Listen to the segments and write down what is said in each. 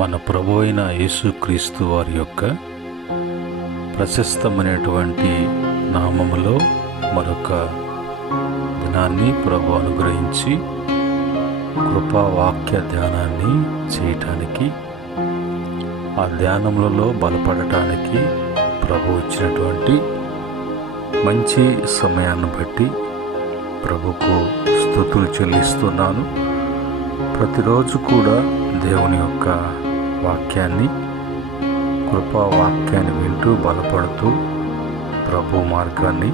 మన ప్రభు అయిన యేసుక్రీస్తు వారి యొక్క ప్రశస్తమైనటువంటి నామములో మరొక దినాన్ని ప్రభు అనుగ్రహించి కృపా వాక్య ధ్యానాన్ని చేయటానికి, ఆ ధ్యానములలో బలపడటానికి ప్రభు ఇచ్చినటువంటి మంచి సమయాన్ని బట్టి ప్రభుకు స్తుతులు చెల్లిస్తున్నాను. ప్రతిరోజు కూడా దేవుని యొక్క వాక్యాన్ని, కృపా వాక్యాన్ని వింటూ బలపడుతూ ప్రభు మార్గాన్ని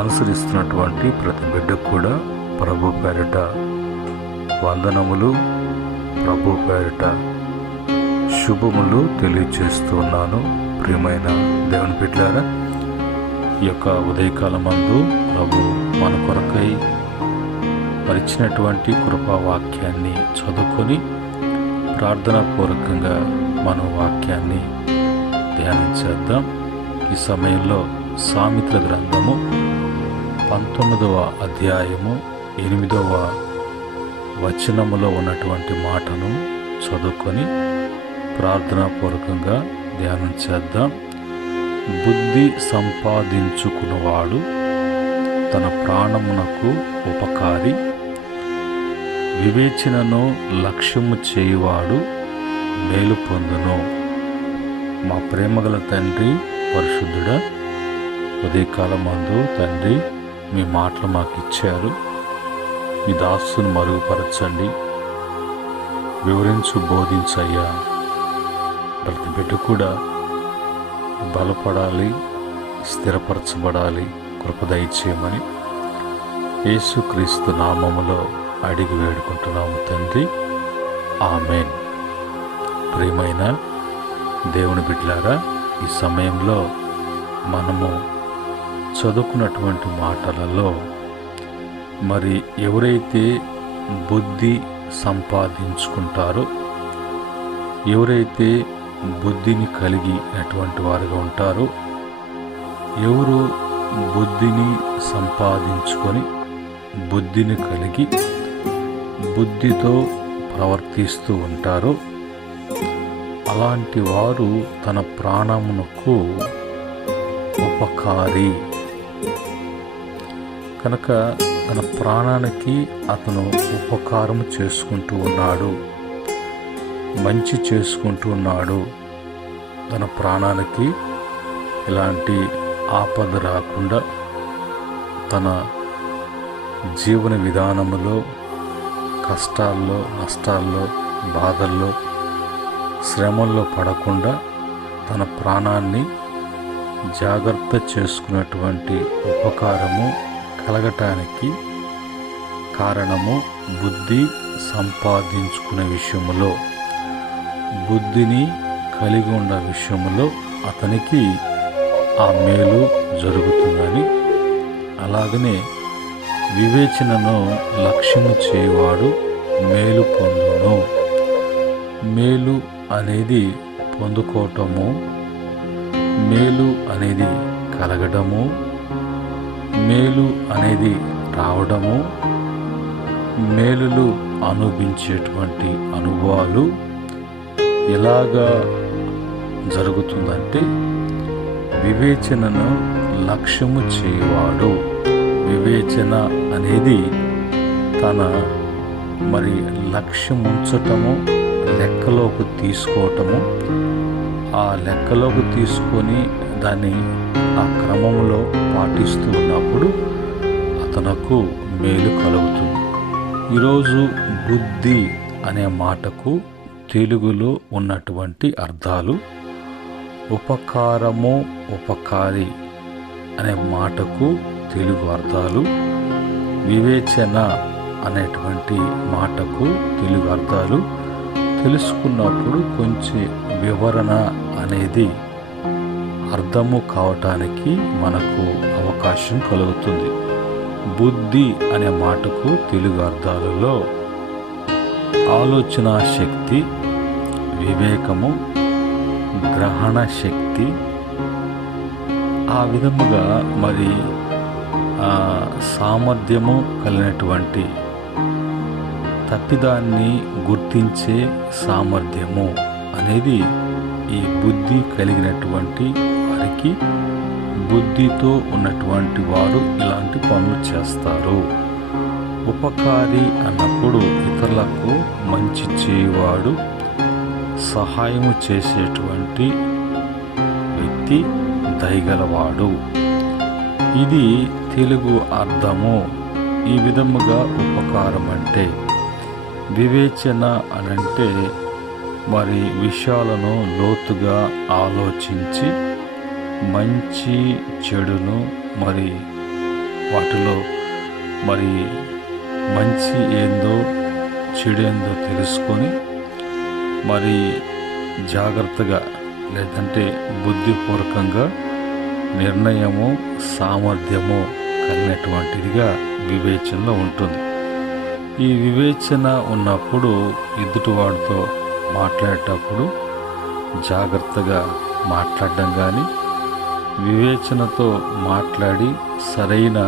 అనుసరిస్తున్నటువంటి ప్రతి బిడ్డకు కూడా ప్రభు పేరిట వందనములు, ప్రభు పేరిట శుభములు తెలియజేస్తున్నాను. ప్రియమైన దేవుని బిడ్డలారా, ఈ యొక్క ఉదయకాలమందు ప్రభు మన కొరకై పరిచినటువంటి కృపా వాక్యాన్ని చదువుకొని ప్రార్థనాపూర్వకంగా మనం వాక్యాన్ని ధ్యానం చేద్దాం. ఈ సమయంలో సామెతల గ్రంథము 19వ అధ్యాయము 8వ వచనములో ఉన్నటువంటి మాటను చదువుకొని ప్రార్థనాపూర్వకంగా ధ్యానం చేద్దాం. బుద్ధి సంపాదించుకున్నవాడు తన ప్రాణమునకు ఉపకారి, వివేచనను లక్ష్యము చేయువాడు మేలు పొందును. మా ప్రేమగల తండ్రి, పరిశుద్ధుడా, ఉదయకాలమందు తండ్రి మీ మాటలు మాకు ఇచ్చారు. మీ దాసుని మరుగుపరచండి, వివరించు, బోధించయ్యా. ప్రతి బిడ్డ కూడా బలపడాలి, స్థిరపరచబడాలి, కృప దయచేయమని యేసుక్రీస్తు నామములో అడిగి వేడుకుంటున్నాము తండ్రి, ఆమేన్. ప్రియమైన దేవుని బిడ్డలారా, ఈ సమయంలో మనము చదువుకున్నటువంటి మాటలలో మరి ఎవరైతే బుద్ధి సంపాదించుకుంటారో, ఎవరైతే బుద్ధిని కలిగినటువంటి వారుగా ఉంటారో, ఎవరు బుద్ధిని సంపాదించుకొని బుద్ధిని కలిగి బుద్ధితో ప్రవర్తిస్తూ ఉంటారో, అలాంటి వారు తన ప్రాణమునకు ఉపకారి. కనుక తన ప్రాణానికి అతను ఉపకారం చేసుకుంటూ ఉన్నాడు, మంచి చేసుకుంటూ ఉన్నాడు. తన ప్రాణానికి ఎలాంటి ఆపద రాకుండా తన జీవన విధానములో కష్టాల్లో, నష్టాల్లో, బాధల్లో, శ్రమల్లో పడకుండా తన ప్రాణాన్ని జాగ్రత్త చేసుకున్నటువంటి ఉపకారము కలగటానికి కారణము బుద్ధి సంపాదించుకునే విషయములో, బుద్ధిని కలిగి ఉన్న విషయములో అతనికి ఆ మేలు జరుగుతుందని, అలాగనే వివేచనను లక్ష్యము చేయవాడు మేలు పొందును. మేలు అనేది పొందుకోవటము, మేలు అనేది కలగడము, మేలు అనేది రావడము, మేలులు అనుభవించేటువంటి అనుభవాలు ఎలాగా జరుగుతుందంటే, వివేచనను లక్ష్యము చేయవాడు. వివేచన అనేది తన మరి లక్ష్యం ఉంచటము, లెక్కలోకి తీసుకోవటము, ఆ లెక్కలోకి తీసుకొని దాన్ని ఆ క్రమంలో పాటిస్తూ ఉన్నప్పుడు అతనకు మేలు కలుగుతుంది. ఈరోజు బుద్ధి అనే మాటకు తెలుగులో ఉన్నటువంటి అర్థాలు, ఉపకారము, ఉపకారి అనే మాటకు తెలుగు అర్థాలు, వివేచన అనేటువంటి మాటకు తెలుగు అర్థాలు తెలుసుకున్నప్పుడు కొంచెం వివరణ అనేది అర్థము కావటానికి మనకు అవకాశం కలుగుతుంది. బుద్ధి అనే మాటకు తెలుగు అర్థాలలో ఆలోచన శక్తి, వివేకము, గ్రహణ శక్తి, ఆ విధముగా మరి సామర్థ్యము కలిగినటువంటి తప్పిదాన్ని గుర్తించే సామర్థ్యము అనేది ఈ బుద్ధి కలిగినటువంటి వారికి, బుద్ధితో ఉన్నటువంటి వారు ఇలాంటి పనులు చేస్తారు. ఉపకారి అన్నప్పుడు ఇతరులకు మంచి చేయవాడు, సహాయము చేసేటువంటి వ్యక్తి దయగలవాడు. ఇది తెలుగు అర్థము. ఈ విధముగా ఉపకారం అంటే వివేచన అనంటే మరి విషయాలను లోతుగా ఆలోచించి మంచి చెడును మరి వాటిలో మరి మంచి ఏందో చెడు ఏందో తెలుసుకొని మరి జాగ్రత్తగా లేదంటే బుద్ధిపూర్వకంగా నిర్ణయము సామర్థ్యము కలిగినటువంటిదిగా వివేచనలో ఉంటుంది. ఈ వివేచన ఉన్నప్పుడు ఎదుటివాడితో మాట్లాడేటప్పుడు జాగ్రత్తగా మాట్లాడడం కానీ, వివేచనతో మాట్లాడి సరైన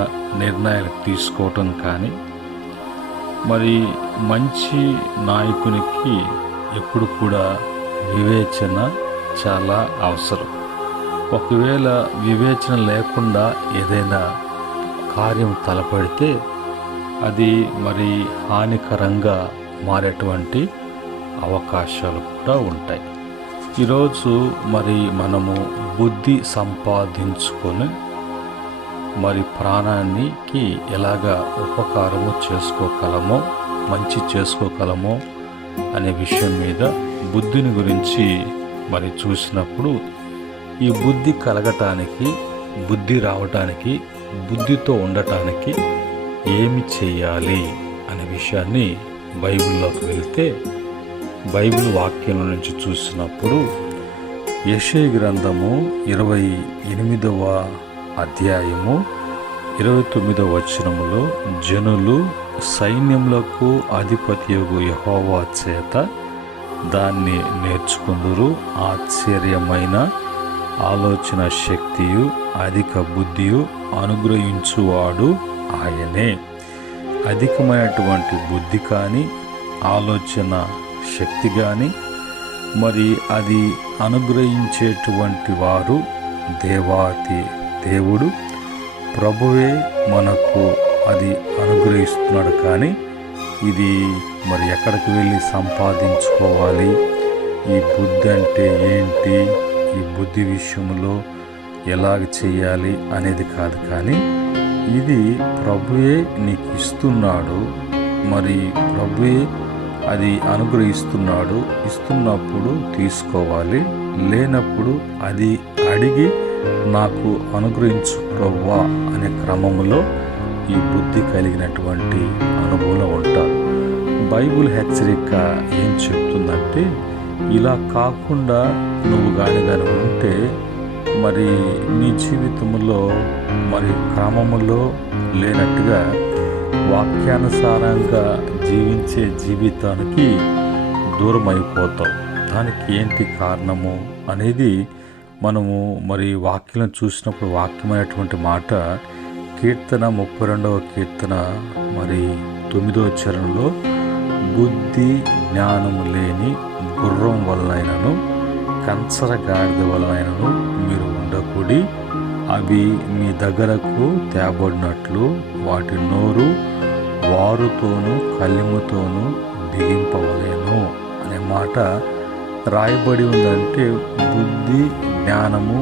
నిర్ణయాలు తీసుకోవటం కానీ, మరి మంచి నాయకునికి ఎప్పుడు కూడా వివేచన చాలా అవసరం. ఒకవేళ వివేచన లేకుండా ఏదైనా కార్యం తలపెడితే అది మరి హానికరంగా మారేటువంటి అవకాశాలు కూడా ఉంటాయి. ఈరోజు మరి మనము బుద్ధి సంపాదించుకొని మరి ప్రాణానికి ఎలాగా ఉపకారము చేసుకోగలమో, మంచి చేసుకోగలమో అనే విషయం మీద బుద్ధిని గురించి మరి చూసినప్పుడు ఈ బుద్ధి కలగటానికి, బుద్ధి రావటానికి, బుద్ధితో ఉండటానికి ఏమి చేయాలి అనే విషయాన్ని బైబిల్లోకి వెళ్తే బైబిల్ వాక్యం నుంచి చూసినప్పుడు యెషయా గ్రంథము 28వ అధ్యాయము 29వ వచనములో జనులు సైన్యములకు అధిపతియగు యెహోవా చేత దాన్ని నేర్చుకుందురు. ఆశ్చర్యమైన ఆలోచన శక్తియు అధిక బుద్ధియు అనుగ్రహించువాడు ఆయనే. అధికమైనటువంటి బుద్ధి కానీ, ఆలోచన శక్తి కానీ మరి అది అనుగ్రహించేటువంటి వారు దేవాతి దేవుడు ప్రభువే మనకు అది అనుగ్రహిస్తున్నాడు. కానీ ఇది మరి ఎక్కడికి వెళ్ళి సంపాదించుకోవాలి, ఈ బుద్ధి అంటే ఏంటి, ఈ బుద్ధి విషయంలో ఎలాగ చేయాలి అనేది కాదు, కానీ ఇది ప్రభువే నీకు ఇస్తున్నాడు. మరి ప్రభువే అది అనుగ్రహిస్తున్నాడు. ఇస్తున్నప్పుడు తీసుకోవాలి, లేనప్పుడు అది అడిగి నాకు అనుగ్రహించు ప్రభువా అనే క్రమంలో ఈ బుద్ధి కలిగినటువంటి అనుభవంలో ఉంటారు. బైబిల్ హెచ్చరిక ఏం చెప్తుందంటే, ఇలా కాకుండా నువ్వు కానీ ఉంటే మరి నీ జీవితంలో మరి క్రమములో లేనట్టుగా వాక్యానుసారంగా జీవించే జీవితానికి దూరం అయిపోతావు. దానికి ఏంటి కారణము అనేది మనము మరి వాక్యం చూసినప్పుడు వాక్యమైనటువంటి మాట కీర్తన 32వ కీర్తన మరి 9వ చరణంలో బుద్ధి జ్ఞానము లేని గుర్రం వలనైనను కంచర గాడిద వలనైనను మీరు ఉండకూడి, అవి మీ దగ్గరకు తేబడినట్లు వాటి నోరు వారుతోనూ కళ్ళెముతోనూ బిగింపవలేను అనే మాట రాయబడి ఉందంటే బుద్ధి జ్ఞానము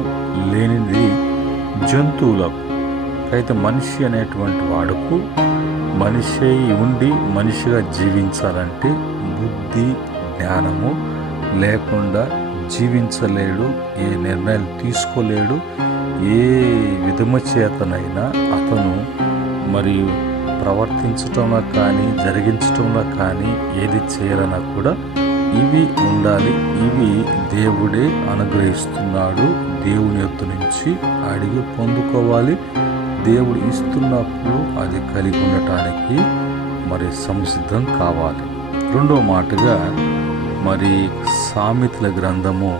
లేనిది జంతువులకు. అయితే మనిషి అనేటువంటి వాడుకు మనిషి ఉండి మనిషిగా జీవించాలంటే బుద్ధి జ్ఞానము లేకుండా జీవించలేడు, ఏ నిర్ణయాలు తీసుకోలేడు. ఏ విధము చేతనైనా అతను మరి ప్రవర్తించటంలో కానీ జరిగించటంలో కానీ ఏది చేయాలన్నా కూడా ఇవి ఉండాలి. ఇవి దేవుడే అనుగ్రహిస్తున్నాడు. దేవుని యొద్ద నుంచి అడిగి పొందుకోవాలి. దేవుడు ఇస్తున్నప్పుడు అది కలిగి ఉండటానికి మరి సంసిద్ధం కావాలి. రెండో మాటగా మరి సామెతల గ్రంథము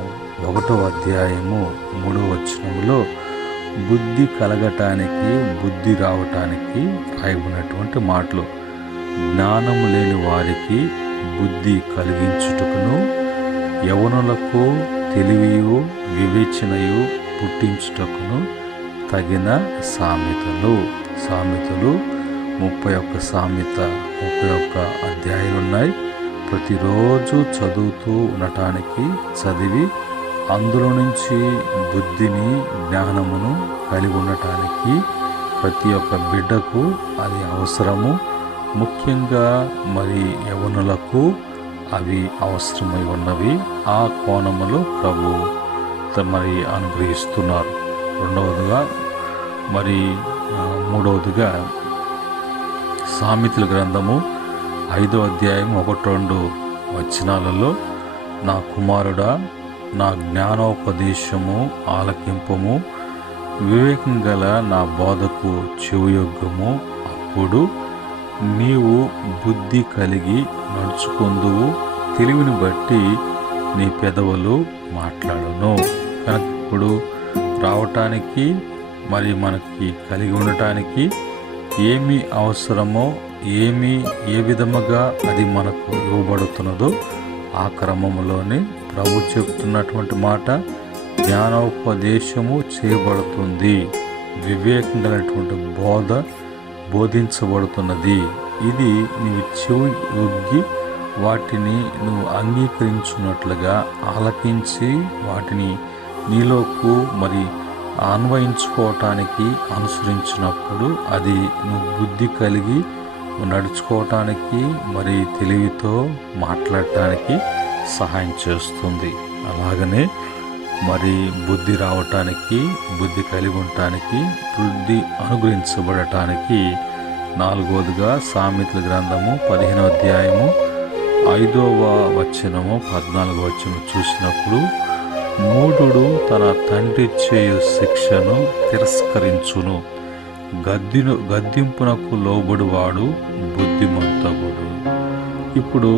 1వ అధ్యాయము 3వ వచనములో బుద్ధి కలగటానికి, బుద్ధి రావటానికి రాయబడినటువంటి మాటలు. జ్ఞానము లేని వారికి బుద్ధి కలిగించుటకును, యవనులకు తెలివియు వివేచనయు పుట్టించుటకును తగిన సామెతలు. 31 సామెత 31 అధ్యాయాలు ఉన్నాయి. ప్రతిరోజు చదువుతూ ఉండటానికి, చదివి అందులో నుంచి బుద్ధిని, జ్ఞానమును కలిగి ఉండటానికి ప్రతి ఒక్క బిడ్డకు అది అవసరము. ముఖ్యంగా యవనులకు అవి అవసరమై ఉన్నవి. ఆ కోణములో ప్రభు అనుగ్రహిస్తున్నారు. రెండవదిగా మూడవదిగా సామెతల గ్రంథము 5వ అధ్యాయం 1-2 వచనాలలో, నా కుమారుడా, నా జ్ఞానోపదేశము ఆలకింపము, వివేకం గల నా బోధకు చెవియొగ్గుము. అప్పుడు నీవు బుద్ధి కలిగి నడుచుకుందువు, తెలివిని బట్టి నీ పెదవులు మాట్లాడును. కనుక ఇప్పుడు రావటానికి మనకి కలిగి ఉండటానికి ఏమి అవసరమో, ఏ విధముగా అది మనకు ఇవ్వబడుతున్నదో ఆ క్రమంలోనే ప్రభు చెప్తున్నటువంటి మాట, జ్ఞానోపదేశము చేయబడుతుంది, వివేకం కలిగినటువంటి బోధించబడుతున్నది. ఇది నీవు చెవి ఒగ్గి వాటిని నువ్వు అంగీకరించున్నట్లుగా ఆలకించి వాటిని నీలోకు అన్వయించుకోవటానికి అనుసరించినప్పుడు అది నువ్వు బుద్ధి కలిగి నడుచుకోవటానికి, తెలివితో మాట్లాడటానికి సహాయం చేస్తుంది. అలాగనే బుద్ధి రావటానికి, బుద్ధి కలిగి ఉండటానికి, బుద్ధి అనుగ్రహించబడటానికి 4వదిగా సామెతల గ్రంథము 15వ అధ్యాయము 5వ వచనము 14వ వచనం చూసినప్పుడు, మూఢుడు తన తండ్రి చేయు శిక్షను తిరస్కరించును, గద్దింపునకు లోబడివాడు బుద్ధిమంతుడు. ఇప్పుడు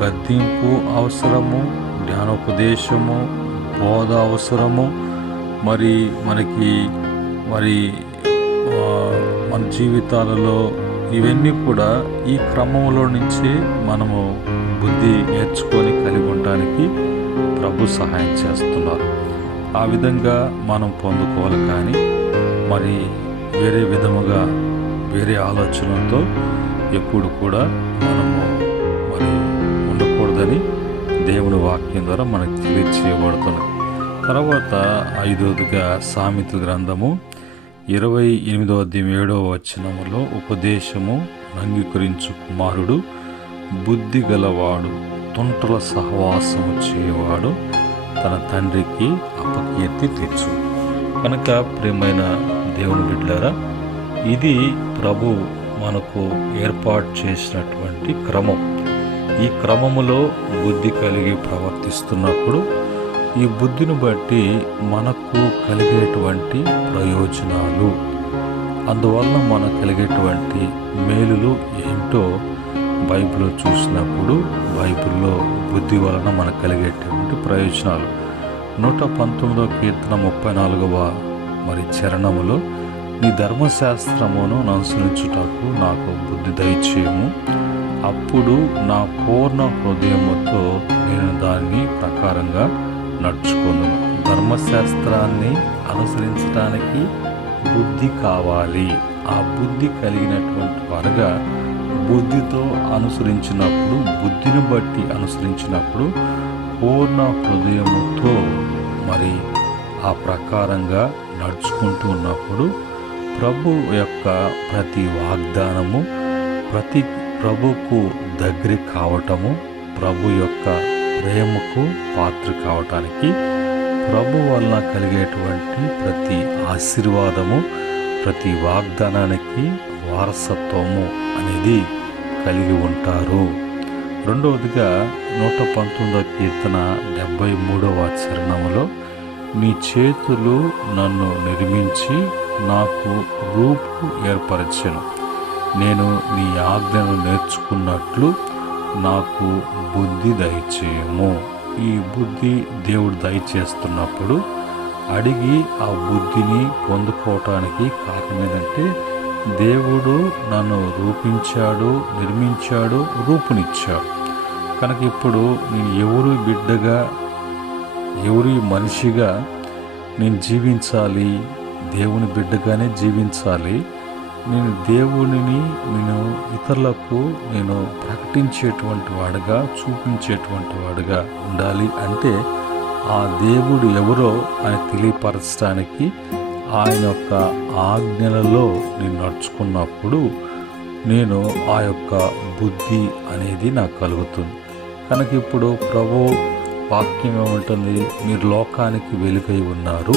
గద్దింపు అవసరము, జ్ఞానోపదేశము, బోధ అవసరము. మనకి మన జీవితాలలో ఇవన్నీ కూడా ఈ క్రమంలో నుంచి మనము బుద్ధి నేర్చుకొని కలిగి ఉండటానికి ప్రభు సహాయం చేస్తున్నారు. ఆ విధంగా మనం పొందుకోవాలి. కానీ వేరే విధముగా వేరే ఆలోచనలతో ఎప్పుడు కూడా మనము ఉండకూడదని దేవుని వాక్యం ద్వారా మనకు తెలియచేయబడుతున్నది. తర్వాత 5వదిగా సామెతల గ్రంథము 28వ అధ్యాయం 7వ వచనములో, ఉపదేశము అంగీకరించు కుమారుడు బుద్ధి గలవాడు, తుంటల సహవాసము చేయవాడు తన తండ్రికి అపకీర్తి తెచ్చు. కనుక ప్రియమైన దేవుని బిడ్డలారా, ఇది ప్రభు మనకు ఏర్పాటు చేసినటువంటి క్రమం. ఈ క్రమములో బుద్ధి కలిగి ప్రవర్తిస్తున్నప్పుడు ఈ బుద్ధిని బట్టి మనకు కలిగేటువంటి ప్రయోజనాలు, అందువల్ల మనకు కలిగేటువంటి మేలులు ఏంటో బైబిల్లో చూసినప్పుడు, బైబిల్లో బుద్ధి వలన మనకు కలిగేటువంటి ప్రయోజనాలు 119వ కీర్తన 34వ చరణములో, నీ ధర్మశాస్త్రమును అనుసరించుటకు నాకు బుద్ధి దయచేయము, అప్పుడు నా పూర్ణ హృదయముతో నేను దాన్ని ప్రకారంగా నడుచుకుందును. ధర్మశాస్త్రాన్ని అనుసరించడానికి బుద్ధి కావాలి. ఆ బుద్ధి కలిగినటువంటి వారుగా బుద్ధితో అనుసరించినప్పుడు, బుద్ధిని బట్టి అనుసరించినప్పుడు పూర్ణ హృదయముతో ఆ ప్రకారంగా నడుచుకుంటూ ఉన్నప్పుడు ప్రభు యొక్క ప్రతి వాగ్దానము, ప్రతి ప్రభుకు దగ్గర కావటము, ప్రభు యొక్క ప్రేమకు పాత్ర కావటానికి, ప్రభు వలన కలిగేటువంటి ప్రతి ఆశీర్వాదము, ప్రతి వాగ్దానానికి వారసత్వము అనేది కలిగి ఉంటారు. రెండవదిగా 119వ కీర్తన 73వ చరణములో, నీ చేతులు నన్ను నిర్మించి నాకు రూపు ఏర్పరచెను, నేను నీ ఆజ్ఞను నేర్చుకున్నట్లు నాకు బుద్ధి దయచేయము. ఈ బుద్ధి దేవుడు దయచేస్తున్నప్పుడు అడిగి ఆ బుద్ధిని పొందుకోవటానికి కారణం ఏంటంటే దేవుడు నన్ను రూపించాడు, నిర్మించాడు, రూపునిచ్చాడు. కనుక ఇప్పుడు నేను ఎవరి బిడ్డగా, ఎవరి మనిషిగా నేను జీవించాలి, దేవుని బిడ్డగానే జీవించాలి. నేను దేవునిని ఇతరులకు ప్రకటించేటువంటి వాడుగా, చూపించేటువంటి వాడుగా ఉండాలి. అంటే ఆ దేవుడు ఎవరో ఆయన తెలియపరచడానికి ఆయన యొక్క ఆజ్ఞలలో నేను నడుచుకున్నప్పుడు నేను ఆ యొక్క బుద్ధి అనేది నాకు కలుగుతుంది. కనుక ఇప్పుడు ప్రభు వాక్యం ఏముంటుంది, మీరు లోకానికి వెలుగై ఉన్నారు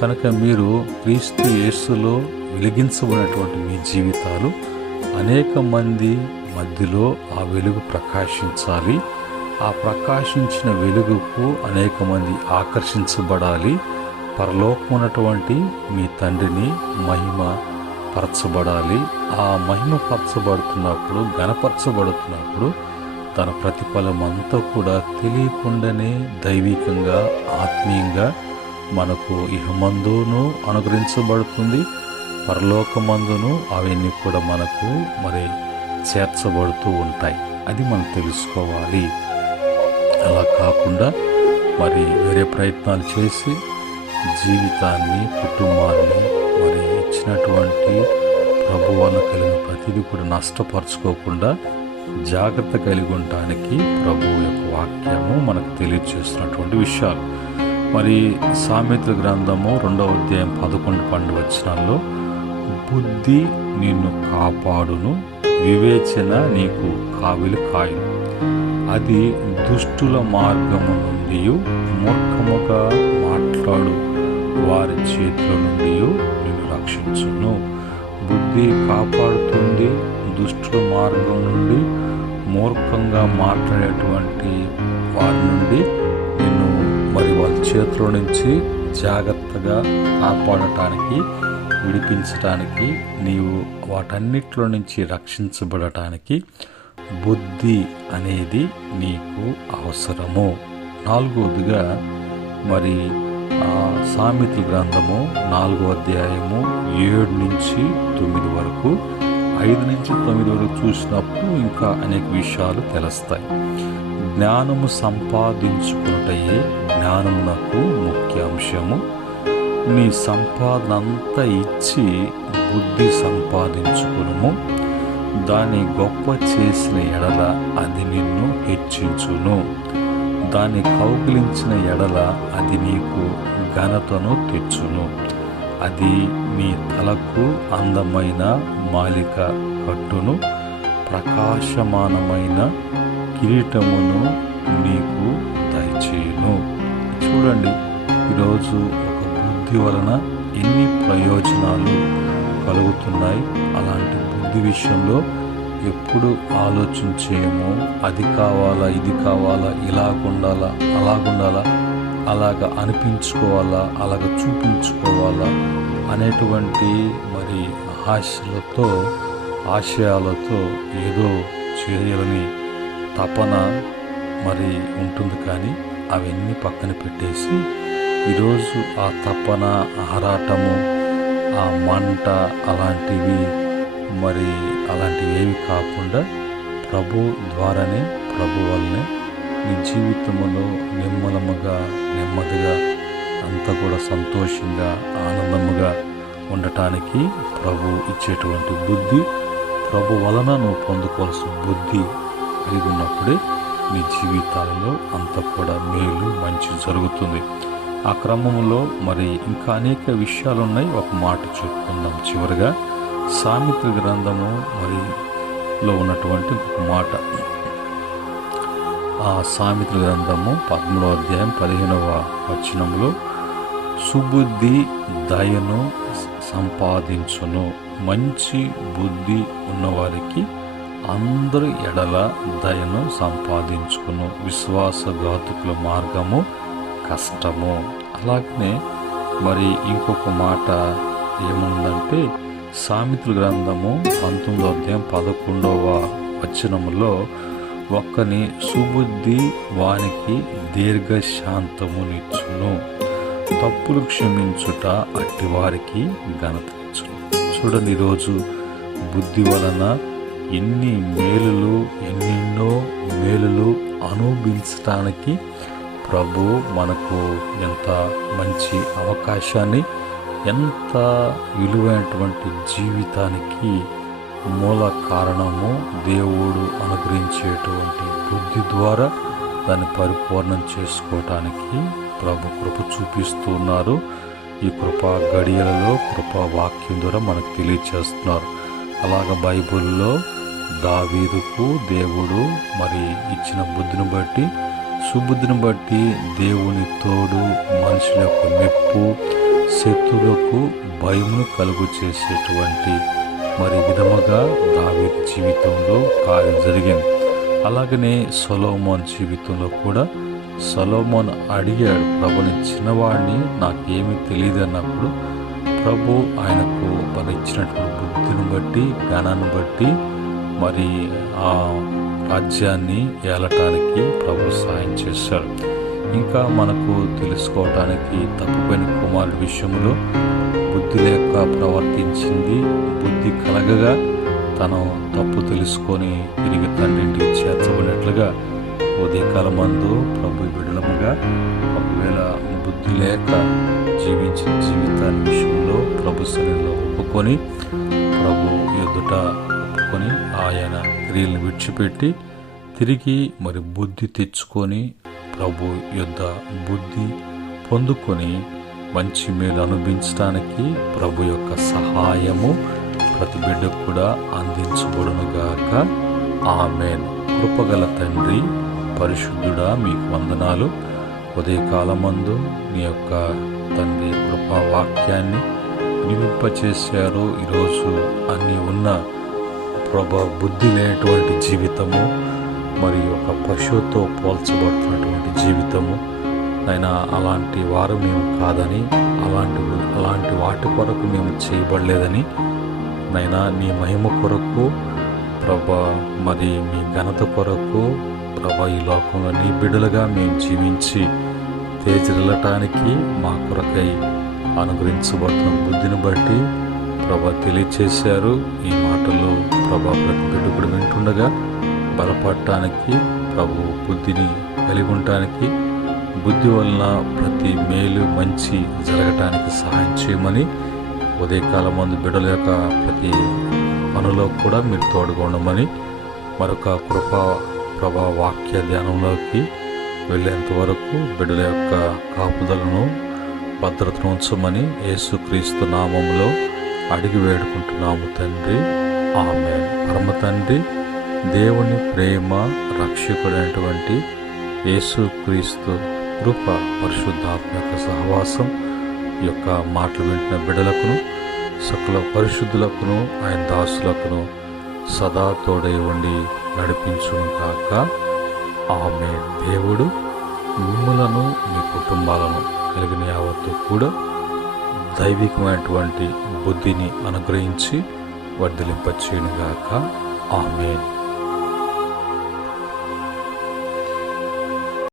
కనుక మీరు క్రీస్తు యేసులో వెలిగించబడినటువంటి మీ జీవితాలు అనేక మంది మధ్యలో ఆ వెలుగు ప్రకాశించాలి. ఆ ప్రకాశించిన వెలుగుకు అనేక మంది ఆకర్షించబడాలి. పరలోకమున్నటువంటి మీ తండ్రిని మహిమ పరచబడాలి. ఆ మహిమ పరచబడుతున్నప్పుడు, గణపరచబడుతున్నప్పుడు తన ప్రతిఫలం అంతా కూడా తెలియకుండానే దైవికంగా, ఆత్మీయంగా మనకు ఇహమందును అనుగ్రహించబడుతుంది, పరలోకమందును అవన్నీ కూడా మనకు చేర్చబడుతూ ఉంటాయి. అది మనం తెలుసుకోవాలి. అలా కాకుండా వేరే ప్రయత్నాలు చేసి జీవితాన్ని, కుటుంబాన్ని ఇచ్చినటువంటి ప్రభు వల్ల కలిగిన ప్రతిదీ కూడా నష్టపరచుకోకుండా జాగ్రత్త కలిగి ఉండటానికి ప్రభు యొక్క వాక్యము మనకు తెలియజేస్తున్నటువంటి విషయాలు. సామెతల గ్రంథము 2వ అధ్యాయం 11-12 వచనాల్లో బుద్ధి నిన్ను కాపాడును, వివేచన నీకు కావిలి కాయును. అది దుష్టుల మార్గము నుండి, మూర్ఖముగా మాట్లాడు వారి చేతుల నుండి నిన్ను రక్షించును. బుద్ధి కాపాడుతుంది దుష్టుల మార్గం నుండి, మూర్ఖంగా మాట్లాడేటువంటి వారి నుండి నిన్ను వాళ్ళ చేతిలో నుంచి జాగ్రత్తగా కాపాడటానికి, విడిపించటానికి, నీవు వాటన్నిటిలో నుంచి రక్షించబడటానికి బుద్ధి అనేది నీకు అవసరము. 4వదిగా సామెతల గ్రంథము 4వ అధ్యాయము 7-9 వరకు, 5-9 వరకు చూసినప్పుడు ఇంకా అనేక విషయాలు తెలుస్తాయి. జ్ఞానము సంపాదించుకున్నటయే జ్ఞానమునకు ముఖ్య అంశము. నీ సంపాదన అంతా ఇచ్చి బుద్ధి సంపాదించుకును. దాన్ని గొప్ప చేసిన ఎడల అది నిన్ను హెచ్చించును. దాన్ని కౌగిలించిన ఎడల అది నీకు ఘనతను తెచ్చును. అది నీ తలకు అందమైన మాలిక కట్టును, ప్రకాశమానమైన కిరీటమును నీకు దయచేయును. చూడండి, ఈరోజు ఒక బుద్ధి వలన ఎన్ని ప్రయోజనాలు కలుగుతున్నాయి. అలాంటి బుద్ధి విషయంలో ఎప్పుడు ఆలోచించేమో, అది కావాలా, ఇది కావాలా, ఇలాగుండాలా, అలాగుండాలా, అలాగ అనిపించుకోవాలా, అలాగ చూపించుకోవాలా అనేటువంటి ఆశయాలతో ఏదో చేయాలని తపన ఉంటుంది. కానీ అవన్నీ పక్కన పెట్టేసి ఈరోజు ఆ తపన, ఆరాటము, ఆ మంట అలాంటివి ఏవి కాకుండా ప్రభు ద్వారానే, ప్రభు వల్లనే నీ జీవితంలో నెమ్మదిగా అంతా కూడా సంతోషంగా, ఆనందముగా ఉండటానికి ప్రభు ఇచ్చేటువంటి బుద్ధి, ప్రభు వలన నువ్వు పొందుకోవాల్సిన బుద్ధి కలిగి ఉన్నప్పుడే నీ జీవితాలలో అంతా కూడా మేలు, మంచి జరుగుతుంది. ఆ క్రమంలో ఇంకా అనేక విషయాలు ఉన్నాయి. ఒక మాట చెప్పుకుందాం చివరిగా. సామెతల గ్రంథము లో ఉన్నటువంటి ఒక మాట, ఆ సామెతల గ్రంథము 13వ అధ్యాయం 15వ వచనంలో, సుబుద్ధి దయను సంపాదించును, మంచి బుద్ధి ఉన్నవారికి అందరి ఎడల దయను సంపాదించుకును, విశ్వాసఘాతుకుల మార్గము కష్టము. అలాగనే ఇంకొక మాట ఏముందంటే, సామెతల గ్రంథము 19వ అధ్యాయం 11వ వచనములో, ఒక్కని సుబుద్ధి వానికి దీర్ఘశాంతమునిచ్చును, తప్పులు క్షమించుట అట్టి వారికి ఘనత ఇచ్చును. చూడండి, ఈరోజు బుద్ధి వలన ఎన్నెన్నో మేలులు అనుభవించటానికి ప్రభు మనకు ఎంత మంచి అవకాశాన్ని, ఎంత విలువైనటువంటి జీవితానికి మూల కారణము దేవుడు అనుగ్రహించేటువంటి బుద్ధి ద్వారా దాన్ని పరిపూర్ణం చేసుకోవటానికి ప్రభు కృప చూపిస్తున్నారు. ఈ కృపా గడియలలో కృపా వాక్యం ద్వారా మనకు తెలియచేస్తున్నారు. అలాగ బైబిల్లో దావీదుకు దేవుడు మరి ఇచ్చిన బుద్ధిని బట్టి, సుబుద్ధిని బట్టి దేవుని తోడు, మనుషుల యొక్క మెప్పు, శత్రువులకు భయమును కలుగు చేసేటువంటి మరి విధముగా దావీదు జీవితంలో కార్యం జరిగింది. అలాగనే సొలొమోన్ జీవితంలో కూడా సొలొమోన్ అడిగాడు, ప్రభుని చిన్నవాడిని, నాకేమీ తెలియదు అన్నప్పుడు ప్రభు ఆయనకు మరి ఇచ్చినటువంటి బుద్ధిని బట్టి, జ్ఞానాన్ని బట్టి మరి ఆ రాజ్యాన్ని ఏలటానికి ప్రభు సాయం చేశాడు. ఇంకా మనకు తెలుసుకోవటానికి తప్పుపోయిన కుమారుడి విషయంలో బుద్ధి లేక ప్రవర్తించింది, బుద్ధి కలగగా తను తప్పు తెలుసుకొని తిరిగి తండ్రింటికి చేర్చబడినట్లుగా ఉదయకాలమందు ప్రభు బిడ్డలముగా ఒకవేళ బుద్ధి లేక జీవించిన జీవితాన్ని విషయంలో ప్రభు సన్నిధిలో ఒప్పుకొని, ప్రభు ఎదుట ఒప్పుకొని ఆయన క్రియలను విడిచిపెట్టి తిరిగి మరి బుద్ధి తెచ్చుకొని ప్రభు యొద్ద బుద్ధి పొందుకొని మంచి మేలు అనుభవించడానికి ప్రభు యొక్క సహాయము ప్రతి బిడ్డకు కూడా అందించబడునుగాక. ఆమేన్. కృపగల తండ్రి, పరిశుద్ధుడా, మీకు వందనాలు. ఉదయకాలమందు నీ యొక్క తండ్రి కృపా వాక్యాన్ని నింపచేశారు. ఈరోజు అన్నీ ఉన్న ప్రభా బుద్ధి లేనటువంటి జీవితము, మరి ఒక పశువుతో పోల్చబడుతున్నటువంటి జీవితము అయినా అలాంటి వారు మేము కాదని, అలాంటి వాటి కొరకు మేము చేయబడలేదని నైనా నీ మహిమ కొరకు ప్రభా, మరి మీ ఘనత కొరకు ప్రభా, ఈ లోకంలో నీ బిడ్డలుగా మేము జీవించి తేజరిల్లటానికి మా కొరకై అనుగ్రహించబడుతున్న బుద్ధిని బట్టి ప్రభా తెలియచేశారు. ఈ మాటలు ప్రభా ప్రతి బిడ్డ కూడా వింటుండగా బలపడటానికి, ప్రభు బుద్ధిని కలిగి ఉండటానికి, బుద్ధి వలన ప్రతి మేలు మంచి జరగటానికి సహాయం చేయమని ఉదయకాలం మందు బిడ్డల యొక్క ప్రతి పనులో కూడా మీరు తోడుగా ఉండమని మరొక ప్రభా వాక్య ధ్యానంలోకి వెళ్ళేంత వరకు బిడ్డల యొక్క కాపుదలను, భద్రతను ఉంచమని యేసుక్రీస్తు నామములో అడిగి వేడుకుంటున్నాము తండ్రి. ఆమేన్. పరమ తండ్రి, దేవుని ప్రేమ, రక్షకుడైనటువంటి యేసుక్రీస్తు కృప, పరిశుద్ధాత్మ యొక్క సహవాసం ఈ యొక్క మాటలు వింటున్న బిడ్డలకును, సకల పరిశుద్ధులకును, ఆయన దాసులకును సదా తోడై ఉండి నడిపించును కాక. ఆమేన్. దేవుడు మిమ్ములను, మీ కుటుంబాలను కలిగిన యావత్తు కూడా దైవికమైనటువంటి బుద్ధిని అనుగ్రహించి వర్ధిలింపచేయును గాక. ఆమేన్.